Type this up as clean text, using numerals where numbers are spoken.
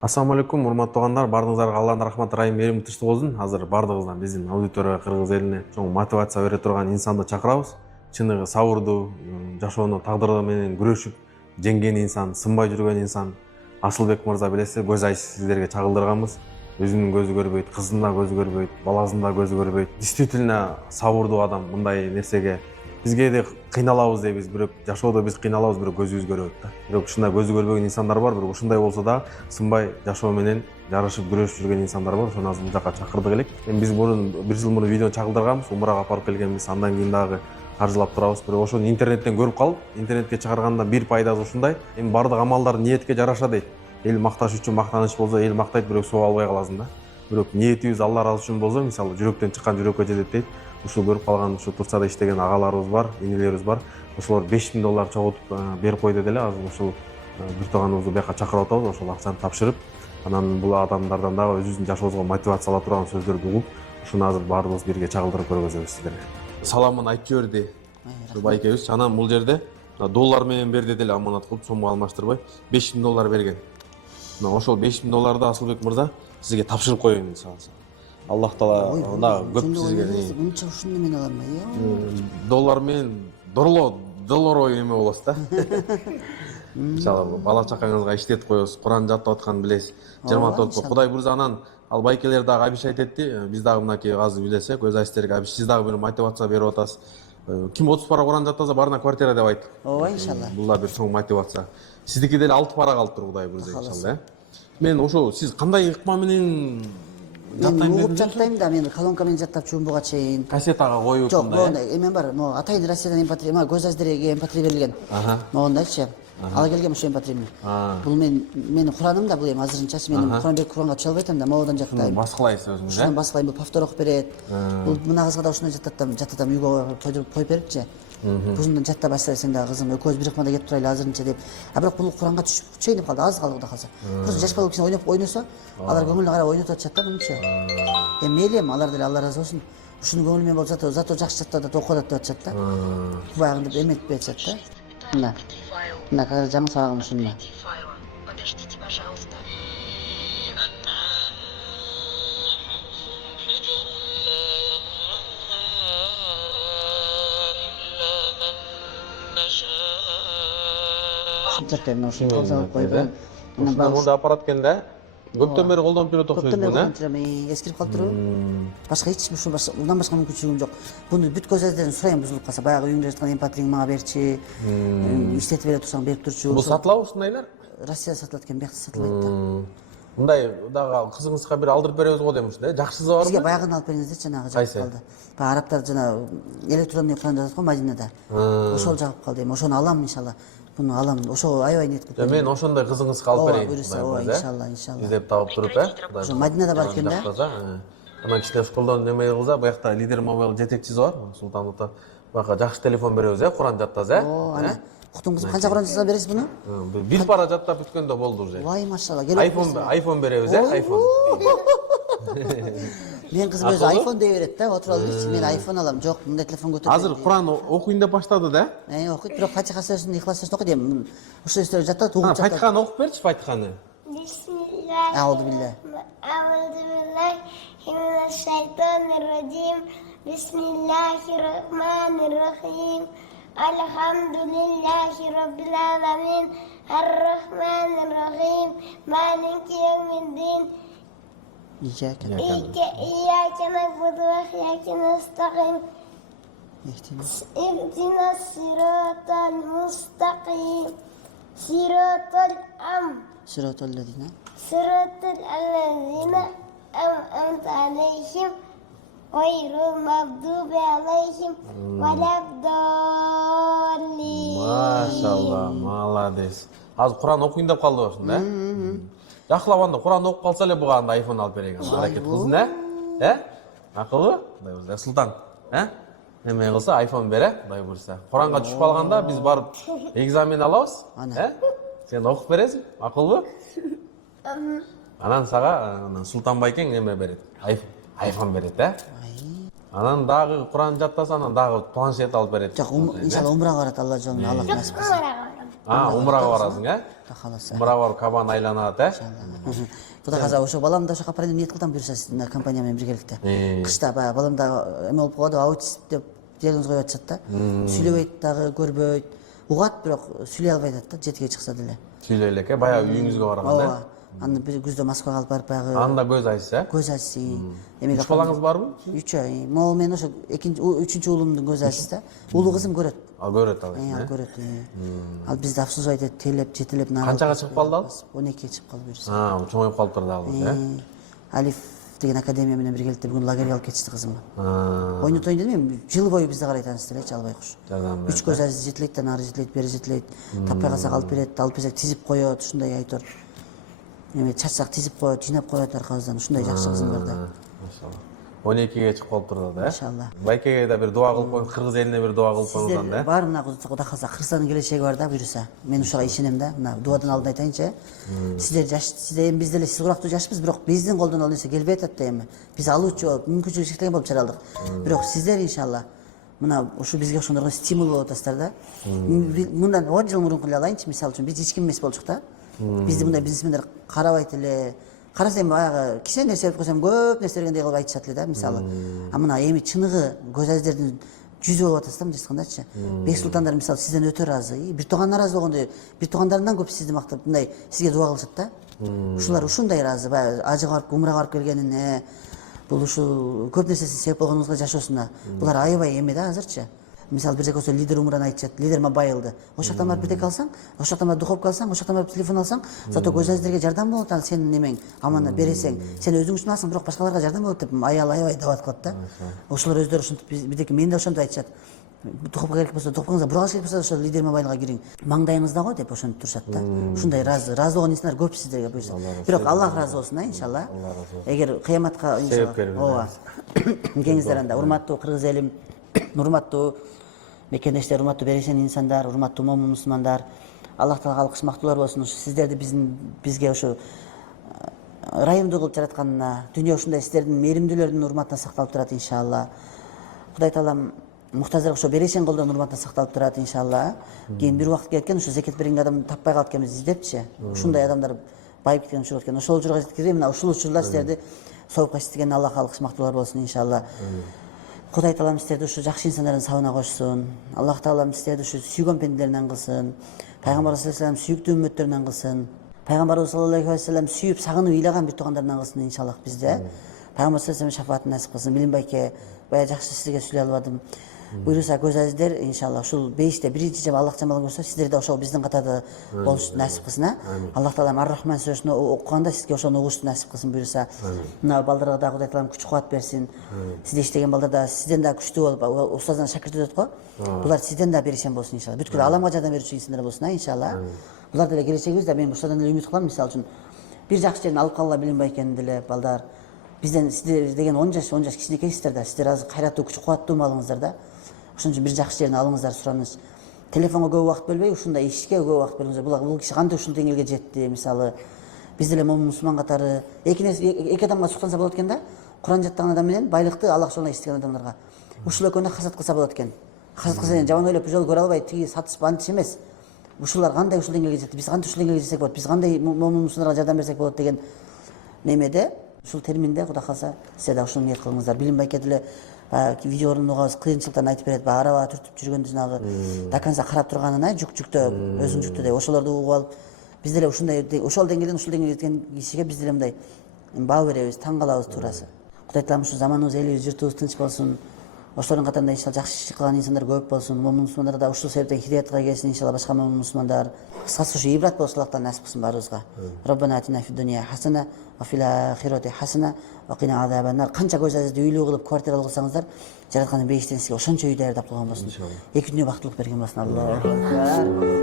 Assalamu алейкум, урматтуу туугандар, баарыңыздарга Алланын рахматы ырайым берим тынчтык болсун. Азыр баардыгыбыздан биздин аудиторияга, кыргыз элине чоң мотивация бере турган инсанды чакырабыз. Чыныгы сабырдуу, жашоону тагдыры менен күрөшүп жеңген инсан, сынбай жүргөн инсан Асылбек мырза билесиз, көз ай сиздерге чагылдырганбыз. Өзүнүн көзү көрбөйт, кызынын да көзү көрбөйт, баласынын да көзү көрбөйт. Действительно сабырдуу адам. Мындай нерсеге бизге де кыйналабыз дейбиз, бирок жашоодо биз кыйналабыз, бирок көзүбүз көрбөйт да. Бирок ушундай көзү көрбөгөн инсандар бар, бирок ушундай болсо да сынбай жашоо менен жарышып күрөшүп жүргөн инсандар бар. Ошону азыр бул жака чакырдык элек. Эми биз бир жыл мурун видео чагылдырганбыз, умрага апарып келгенбиз. Андан кийин дагы каржылап турабыз. Бирок ошону интернеттен көрүп калып, интернетке чыгарганда бир пайдасы ушундай. Эми бардык амалдар ниетке жараша дейт. Эл макташ үчүн мактаныч болсо, эл мактайт, бирок соо албай каласың да. Бирок ниетибиз Алла ыраазы үчүн болсо, мисалы жүрөктөн чыккан жүрөккө жетет дейт. Ушул көрүп калган ушу Турцияда иштеген агаларыбыз бар, энелерибиз бар. Ошолор $5000 чогултуп берип койду деле. Азыр ушул бир тууганыбызды бияка чакырып атабыз, ошол акчаны тапшырып, анан бул адамдардан дагы өзүбүздүн жашообузга мотивация ала турган сөздөрдү угуп, ушуну азыр баарыбыз бирге чагылдырып көргөзөбүз сиздерге. Саламын айтып жиберди байкебиз. Анан бул жерде доллар менен берди деле, аманат кылып, сомго алмаштырбай $5000 берген. Мына ошол $5000 Асылбек мырза сизге тапшырып коеюн мисалы. Аллах таала мына көп сизге мынча ушуну мен алам доллар менен доллар эме болосуз да. Мисалы бала чакаңызга иштетип коесуз, Куран жаттап атканын билесиз. 24 Кудай буйрса, анан ал байкелер дагы обещать этти. Биз дагы мынакей азыр билесиз, көз айстерге сиз дагы бир мотивация берип атасыз. Ким 30 пара Куран жаттаса барына квартира деп айт. Ооба, иншалла. Бул да бир чоң мотивация. Сиздики деле 6 пара калыптыр, Кудай буйрса, иншалла. Мен ошо сиз кандай ыкма менен Мен угуп жаттайм да, мен колонка менен жаттап жүрүм буга чейин. Кассетага коюп Жок, мондай эме бар, могу Атайын Россиядан MP3, мага көз айстерге MP3 берилген. Могундайчы. Ала келгем ошо MP3-ни. Бул менин Кураным да, бул эми азырынчасы мен Куранга түшө албай атам да, могудан жаттайм. Баскылайсыз өзүңүз, ушуну баскылайм, бул повтор окуп берет. Бул мына кызга да ушуну жаттатам, үйгө коюп берипчи. Бузундан жатта баштайсың сен дагы кызым, экөөбүз бир ыкмада кетип турайлы азырынча деп. А бирок бул Куранга түшүп чейин деп калды, аз калды кудай калса. Просто жаш бала киши ойносо, алар көңүлүнө карап ойнотуп атышат да мынча. Эми мейли, алар деле Алла ыраазы болсун. Ушунун көңүлү менен болсо, зато жакшы жаттап атат, окуп атат деп атышат да. Баягындай эметпей атышат да. Мына казыр жаман сабагым ушунда. Подождите, пожалуйста. Жаттайм, ушуну колдонуп койдум. Мында аппарат экен да. Көптөн бери колдонуп жүрөт окшойсуз Көптөн бери муну. колдонуп жүрөм, эскирип калыптырбы? Башка эч ушул мындан башка мүмкүнчүлүгүм жок. Буну бүт көз айстерден сурайм, бузулуп калса, баягы үйүңдө жаткан MP3-ңи мага берчи. Иштетип бере турсаң берип турчу. Бул сатылабы ушундайлар? Россияда сатылат экен, биякта сатылбайт да. Мындай дагы кызыңызга бир алдырып беребиз го дейм ушундай. Жакшысы барбы? Бизге баягын алып бериңиздерчи, жанагы жагып калды. Баягы арабтар жана электронный Куран жазат го Мадинада. Ошол жагып калды. Эми ошону алам иншалла. Буну алам. Ошо аябай ниет кылып. Мен ошондой кызыңызга алып берейин. Ооба, иншалла, иншалла. Издеп таап туруп, Ошо Мадинада бар экен да. Анан кичине школдон неме кылса, буякта Лидер Мобайл жетекчиси бар, Султан Ута. Бака жакшы телефон беребиз, Куран жаттаса, Ана Куктун кызы канча Куран жаса бересиз буну? Бир пара жаттап бүткөндө болду уже. Вай, машалла. iPhone беребиз, iPhone. Мен кызым өзү iPhone дей берет да, отуруп алып, мен iPhone алам. Жок, мындай телефон көтөрбөйм. Азыр Куран окуйн деп баштады да? Окуйт, бирок Фатиха сүрөсүн, Ихлас сүрөсүн окуйт эми. Ошол сүрө жаттат, угуп жаттат. Фатиханы окуп берчи, Фатиханы. Ауду билля. Бисмиллахир-рахманир-рахим. Алхамдулиллахи раббил аламин. Ар-рахманир-рахим. Малики йаумиддин. İyyâke na'budu ve iyyâke nestaîn. İhdinas siratal mustaqim. Siratal Sıratallezîne en'amte aleyhim gayril mağdubi aleyhim veleddallin. Maşallah, молодец. Азыр Куран окуйн деп калды ошондо, жакшылап Куран окуп калса эле буга анда iPhone алып берейин. Аракет кылсын, Акылбы? Кудай буйрса, Султан, эме кылса iPhone бере, Кудай буйрса. Куранга түшүп алганда биз барып экзамен алабыз, Сен окуп бересиң, акылбы? Анан сага Султан байкең эме берет, iPhone берет, Анан дагы Куран жаттаса, анан дагы планшет алып берет. Жок, иншалла умрага барат Алла жолунда, Аллах насип кылсын. Умрага барасың, э? Кудай кааласа. Умрага барып Кабаны айланат, э? Кудай кааласа ошо балам да ошо апарайын деп ниет кылдым буюрса сиздин компания менен биргеликте. Кышта баягы балам да эме болуп калды, аутист деп диагноз коюп атышат да. Сүйлөбөйт дагы, көрбөйт. Угат, бирок сүйлөй албай атат да, 7ге чыкса деле. Сүйлөй элек, баягы үйүңүзгө барганда. Ооба. Аны бир күздө Москвага алып барып баягы. Анда көз айсыз, э? Көз айсы. Үч балаңыз барбы? 3 Могул менен ошо үчүнчү уулумдун көз айсыз да. Улуу кызым көрөт. Ал көрөт ал. Ал көрөт. Ал бизди афсузбайт этип, телеп, жетелеп нара. Канчага чыгып калды ал? 12ге чыгып калды буюрса. Чоңоюп калыптыр дагы, э? Алиф деген академия менен биргеликте бүгүн лагерьге алып кетишти кызымды. Ойнотоюн дедим, жыл бою бизди карайтасыз делечи, албай куш. Үч көз айсыз жетелейт да, нары жетелейт, бери жетелейт. Таппай калсак алып берет, алып берсек тизип коет, ушундай айтор. Эме чачсак тизип коет, жыйнап коет аркабыздан. Ушундай жакшы кызым бар да. Машалла. 12ге чыгып калыптыр да, э? Иншалла. Байкеге да бир дуа кылып коюңуз, кыргыз элине бир дуа кылып коюңуз анда, э? Баарына Кудай кааласа Кыргызстандын келечеги бар да буюрса. Мен ушуга ишенем да. Мына дуадан алдын айтайынчы. Сиздер жаш, сиздер эми биз деле сиз курактуу жашпыз, бирок биздин колдон ал нерсе келбей атат да эми. Биз алуучу болуп, мүмкүнчүлүгү чектелген болуп чыгаралдык. Бирок сиздер иншалла мына ушу бизге ошондорго стимул болуп атасыздар да. Мындан 10 жыл мурунку эле алайынчы, мисалы үчүн биз эч ким эмес болчук да. Бизди мындай бизнесмендер карабайт эле. Карасам баягы кичине нерсе өтүп койсом көп нерсе бергендей кылып айтышат эле да, мисалы. Мына эми чыныгы көз айыздардын жүзү болуп атасыз да, мындайча айткандачы. Бексултандар мисалы сизден өтө ыраазы. Бир тууган ыраазы болгондой, бир туугандарынан көп сизди мактап мындай сизге дуа кылышат да. Ушулар ушундай ыраазы, баягы ажыга барып, умрага барып келгенине, бул ушул көп нерсесин себеп болгонуңузга жашоосуна. Булар аябай эме да азырчы. Мисалы бир жака лидер умраны айтышат, лидер байылды. Ошол жактан барып бирдеке алсаң, ошол жактан барып духовка алсаң, ошол жактан барып телефон алсаң, зато көз айыздерге жардам болот, ал сенин немең аманат бересең. Сен өзүң үчүн алсаң, бирок башкаларга жардам болот деп аябай даават кылат да. Ошолор өздөрү ушинтип бирдеке мен да ошентип айтышат. Духовка керек болсо, духовкаңызга бургаш керек болсо, ошол лидер байылга кириң. Маңдайыңызда го деп ошентип турушат да. Ушундай разы болгон инсандар көп сиздерге буюрса. Бирок Аллах разы болсун, иншалла. Эгер кыяматка иншалла. Кеңиздер анда, урматтуу кыргыз элим, урматтуу мекендештер, урматтуу берешен инсандар, урматтуу момун мусулмандар, Аллах Таалага алкыш-мактуулар болсун. Сиздерди бизге ошо ырайымдуу кылып жаратканына, дүйнө ушундай сиздердин мээримдүүлөрдүн урматына сакталып турат иншалла. Кудай Таалам муктаждар ошо берешен колдордун урматына сакталып турат иншалла. Кийин бир убакыт келет экен, ошо зекет берген адам таппай калат экенбиз издепчи. Ушундай адамдар байып кеткен учур экен. Ошол учурга жеткирип, мына ушул учурда сиздерди соопка иштеген Аллахка алкыш-мактуулар болсун иншалла. Кудай Таалам сиздерди ушу жакшы инсандардын сабына кошсун. Аллах Таалам сиздерди ушу сүйгөн пенделеринен кылсын. Пайгамбарыбыз саллаллаху алейхи вассалам сүйүктүү үммөттөрүнөн кылсын. Пайгамбарыбыз саллаллаху алейхи вассалам сүйүп, сагынып ыйлаган бир туугандарынан кылсын иншалла бизде. Пайгамбар саллаллаху алейхи вассалам шафаатын насип кылсын. Билим байке, бая жакшы сизге сүйлөй албадым. Буюрса көз айыздар иншалла ушул бейиште биринчи жаба Аллах жамалын көрсө, сиздерде ошол биздин катарда болуш насип кылсын, а? Аллах Таалам Ар-Рахман сүрөсүн окуганда сизге ошону угушту насип кылсын буюрса. Мына балдарга да Кудай Таалам күч кубат берсин. Сизде иштеген балдар да сизден да күчтүү болуп, устаздан шакирт өтөт го. Булар сизден да берешен болсун иншалла. Бүткүл аламга жардам берүүчү инсандар болсун, а иншалла. Булар деле келечегибиз да, мен ушудан эле үмүт кылам, мисалы үчүн бир жакшы жерин алып калгыла билим байкени деле балдар. Бизден сиздер деген 10 жаш кичинекейсиздер да, сиздер азыр кайраттуу, күч кубаттуу малыңыздар да. Ошон үчүн бир жакшы жерин алыңыздар, сураныч. Телефонго көп убакыт бөлбөй, ушундай ишке көп убакыт бөлүңүздөр. Бул киши кантип ушул деңгээлге жетти, мисалы. Биз деле момун мусулман катары эки адамга суктанса болот экен да. Куран жаттаган адам менен байлыкты Аллах жолуна иштеген адамдарга. Ушул экөөнө хасат кылса болот экен. Хасат кылса жаман ойлоп бир жолу көрө албай тиги сатышып антиш эмес. Ушулар кандай ушул деңгээлге жетти, биз кантип ушул деңгээлге жетсек болот, биз кандай момун мусулмандарга жардам берсек болот деген немеде, ушул терминде Кудай калса сиз да ушуну ниет кылыңыздар. Билим байке деле видеонун угабыз кыйынчылыктарын айтып берет, араба түртүп жүргөндө жанагы до конца карап турганына жүктө өзүң жүктө деп ошолорду угуп алып, биз деле ушундай ошол деңгээлден ушул деңгээлге жеткен кишиге биз деле мындай баа беребиз, таң калабыз туурасы. Кудай Таалам ушу заманыбыз, элибиз, журтубуз тынч болсун. Ошолордун катарында иншалла жакшы иш кылган инсандар көп болсун. Момун мусулмандар да ушул себептен хидаятка келсин иншалла, башка момун мусулмандар. Кыскасы ушу ибрат болуш Аллахтан насип кылсын баарыбызга. Роббана атина фид дунья хасана ва фил ахирати хасана ва кина азабан нар. Канча көз айызды үйлүү кылып квартира алсаңыздар, жараткандын бейиштен сизге ошончо үй даярдап койгон болсун. Эки дүйнө бактылык берген болсун. Аллаху акбар.